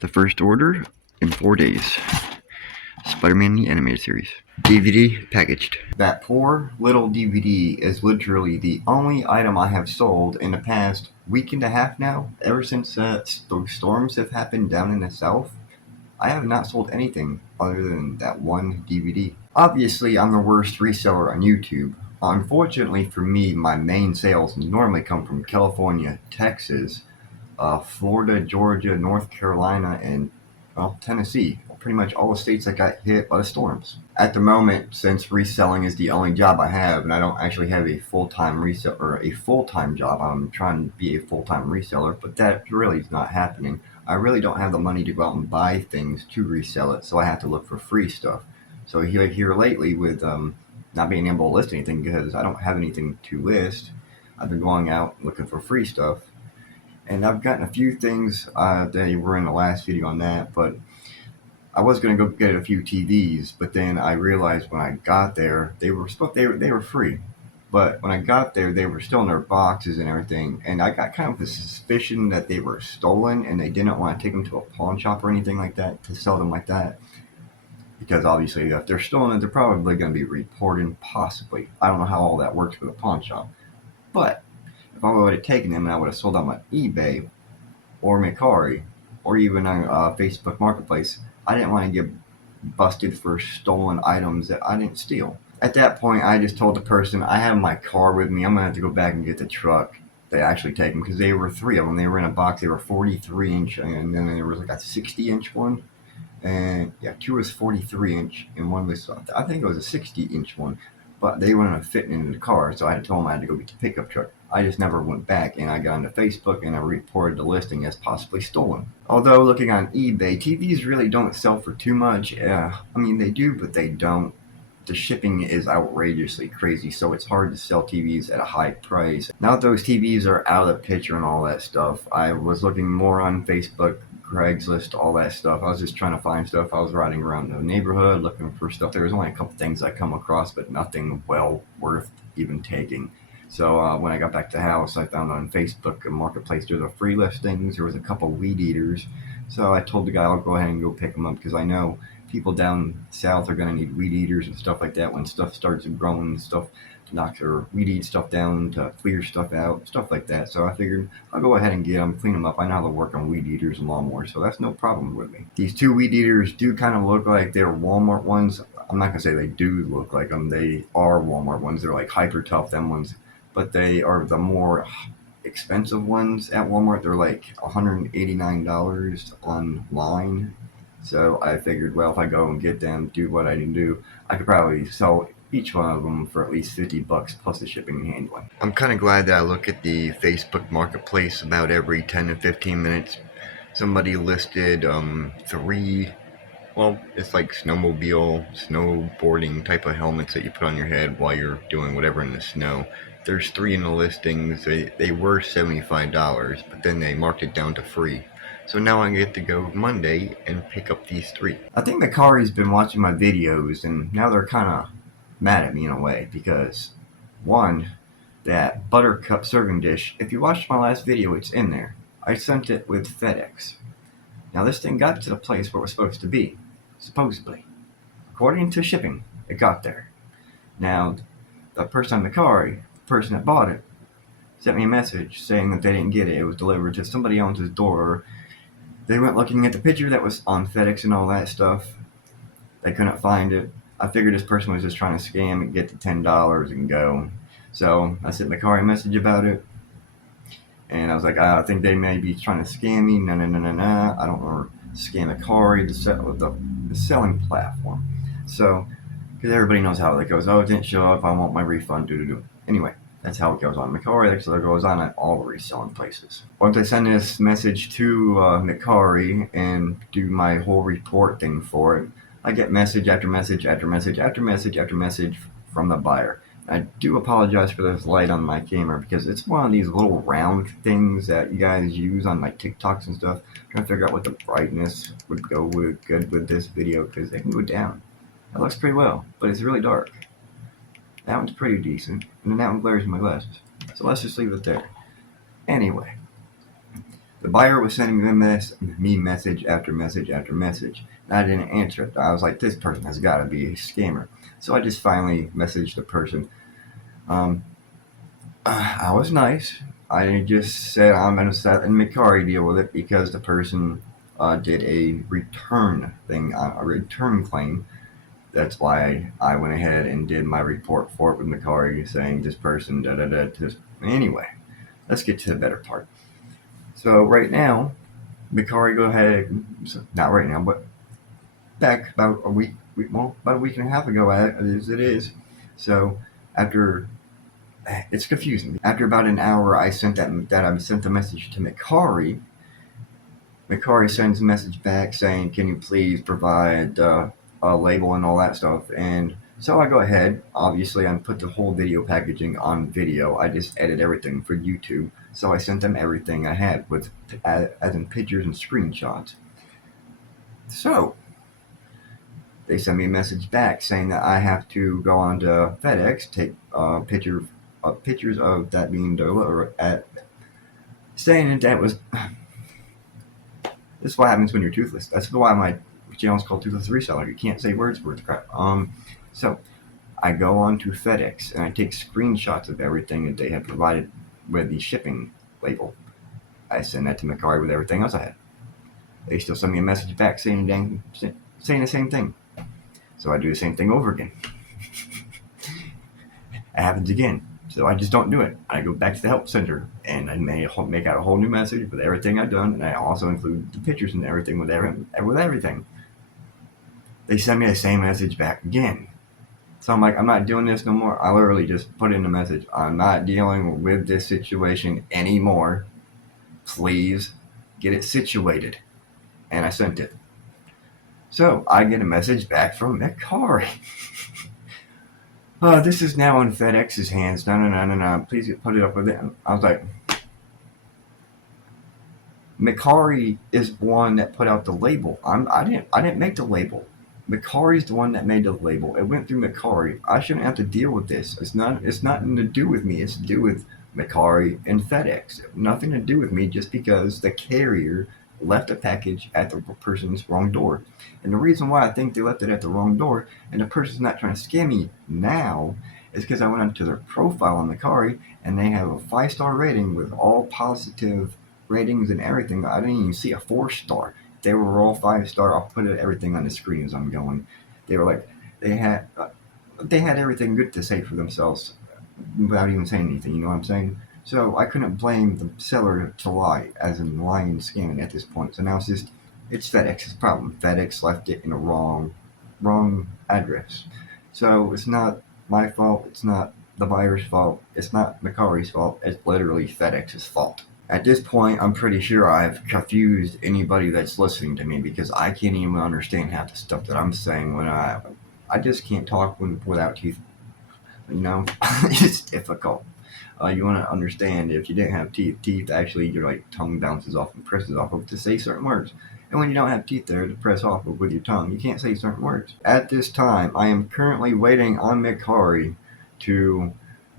The first order in 4 days. Spider-Man the Animated Series. DVD packaged. That poor little DVD is literally the only item I have sold in the past week and a half now. Ever since those storms have happened down in the south, I have not sold anything other than that one DVD. Obviously, I'm the worst reseller on YouTube. Unfortunately for me, my main sales normally come from California, Texas, Florida, Georgia, North Carolina, and Tennessee. Pretty much all the states that got hit by the storms. At the moment, since reselling is the only job I have, and I don't actually have a full-time reseller or a full-time job, I'm trying to be a full-time reseller, but that really is not happening. I really don't have the money to go out and buy things to resell it, so I have to look for free stuff. So here lately, with not being able to list anything because I don't have anything to list, I've been going out looking for free stuff. And I've gotten a few things that were in the last video on that, but I was going to go get a few TVs, but then I realized when I got there, they were free. But when I got there, they were still in their boxes and everything, and I got kind of a suspicion that they were stolen, and they didn't want to take them to a pawn shop or anything like that to sell them like that. Because obviously, if they're stolen, they're probably going to be reported, possibly. I don't know how all that works with a pawn shop. But if I would have taken them and I would have sold them on eBay or Mercari or even on Facebook Marketplace, I didn't want to get busted for stolen items that I didn't steal. At that point, I just told the person, I have my car with me. I'm going to have to go back and get the truck. They actually take them because they were three of them. They were in a box. They were 43 inch, and then there was like a 60 inch one. And yeah, two was 43 inch, and one was, I think it was a 60 inch one. But they weren't fitting into the car, so I had told them I had to go get the pickup truck. I just never went back, and I got onto Facebook and I reported the listing as possibly stolen. Although looking on eBay, TVs really don't sell for too much. I mean, they do, but they don't. The shipping is outrageously crazy, so it's hard to sell TVs at a high price. Now that those TVs are out of the picture and all that stuff, I was looking more on Facebook, Craigslist, all that stuff. I was just trying to find stuff. I was riding around the neighborhood looking for stuff. There was only a couple things I come across, but nothing well worth even taking. So when I got back to the house, I found on Facebook and Marketplace there's a free listings. There was a couple weed eaters. So I told the guy I'll go ahead and go pick them up because I know people down south are going to need weed eaters and stuff like that when stuff starts growing and stuff to knock their weed eat stuff down, to clear stuff out, stuff like that. So I figured I'll go ahead and get them, clean them up. I know how to work on weed eaters and lawnmowers, so that's no problem with me. These two weed eaters do kind of look like they're Walmart ones. I'm not going to say they do look like them. They are Walmart ones. They're like hyper tough, them ones. But they are the more expensive ones at Walmart. They're like $189 online. So I figured, well, if I go and get them, do what I need to do, I could probably sell each one of them for at least $50 plus the shipping and handling. I'm kind of glad that I look at the Facebook Marketplace about every 10 to 15 minutes. Somebody listed three, well, it's like snowmobile, snowboarding type of helmets that you put on your head while you're doing whatever in the snow. There's three in the listings. They were $75, but then they marked it down to free. So now I get to go Monday and pick up these three. I think Mercari's been watching my videos, and now they're kind of mad at me in a way because, one, that buttercup serving dish, if you watched my last video, it's in there. I sent it with FedEx. Now this thing got to the place where it was supposed to be, supposedly. According to shipping, it got there. Now, the person on Mercari, the person that bought it, sent me a message saying that they didn't get it. It was delivered to somebody else's door. They went looking at the picture that was on FedEx and all that stuff. They couldn't find it. I figured this person was just trying to scam and get the $10 and go. So I sent Mercari a message about it. And I was like, I think they may be trying to scam me. No. I don't know. Scam Mercari, the selling platform. So, because everybody knows how it goes. Oh, it didn't show up. I want my refund. Anyway. That's how it goes on Mercari. That's how it goes on at all the reselling places. Once I send this message to Mercari and do my whole report thing for it, I get message after message after message after message after message from the buyer. I do apologize for this light on my camera because it's one of these little round things that you guys use on my TikToks and stuff. I'm trying to figure out what the brightness would go good with this video because it can go down. That looks pretty well, but it's really dark. That one's pretty decent, and then that one glares in my glasses. So let's just leave it there. Anyway, The buyer was sending me message after message after message, and I didn't answer it. I was like, this person has got to be a scammer. So I just finally messaged the person. Um, I was nice. I just said I'm going to set a Mercari deal with it because the person did a return thing, a return claim. That's why I went ahead and did my report for it with Mercari saying this person, da da da. Anyway, let's get to the better part. So right now, Mercari go ahead, not right now, but back about a week, about a week and a half ago, as it is. So after it's confusing. After about an hour, I sent I sent the message to Mercari. Mercari sends a message back saying, "Can you please provide a label and all that stuff?" And so I go ahead. Obviously, I put the whole video packaging on video. I just edit everything for YouTube. So I sent them everything I had with, as in pictures and screenshots. So they send me a message back saying that I have to go on to FedEx, take pictures of that being delivered saying that that was. This is what happens when you're toothless. That's why my channel is called Toothless Reseller. You can't say words worth of crap. So I go on to FedEx and I take screenshots of everything that they had provided with the shipping label. I send that to Mercari with everything else I had. They still send me a message back saying the same thing. So I do the same thing over again. It happens again. So I just don't do it. I go back to the help center and I make out a whole new message with everything I've done, and I also include the pictures and everything with everything. They send me the same message back again. So I'm like, I'm not doing this no more. I literally just put in the message, I'm not dealing with this situation anymore. Please get it situated. And I sent it. So I get a message back from Mercari. This is now in FedEx's hands. No. Please put it up with it. I was like, Mercari is one that put out the label. I didn't make the label. Mercari's the one that made the label. It went through Mercari. I shouldn't have to deal with this. It's nothing to do with me. It's to do with Mercari and FedEx. Nothing to do with me just because the carrier left a package at the person's wrong door. And the reason why I think they left it at the wrong door and the person's not trying to scam me now is because I went onto their profile on Mercari and they have a 5-star rating with all positive ratings and everything. I didn't even see a 4-star. They were all 5-star. I'll put everything on the screen as I'm going. They were like, they had everything good to say for themselves without even saying anything. You know what I'm saying? So I couldn't blame the seller to lie, as in lying and scamming at this point. So now it's FedEx's problem. FedEx left it in a wrong address. So it's not my fault. It's not the buyer's fault. It's not Mercari's fault. It's literally FedEx's fault. At this point, I'm pretty sure I've confused anybody that's listening to me because I can't even understand half the stuff that I'm saying when I just can't talk without teeth. You know, it's difficult. You want to understand if you didn't have teeth actually your like tongue bounces off and presses off of to say certain words. And when you don't have teeth there to press off of with your tongue, you can't say certain words. At this time, I am currently waiting on Mercari to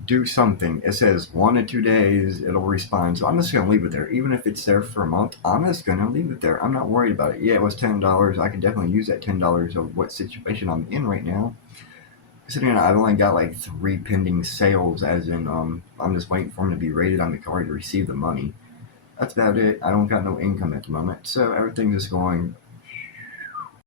do something. It says 1 to 2 days it'll respond. So I'm just gonna leave it there. Even if it's there for a month, I'm just gonna leave it there. I'm not worried about it. Yeah, it was $10. I could definitely use that $10 of what situation I'm in right now. Considering I've only got like 3 pending sales, as in I'm just waiting for them to be rated on the card to receive the money. That's about it. I don't got no income at the moment, so everything's just going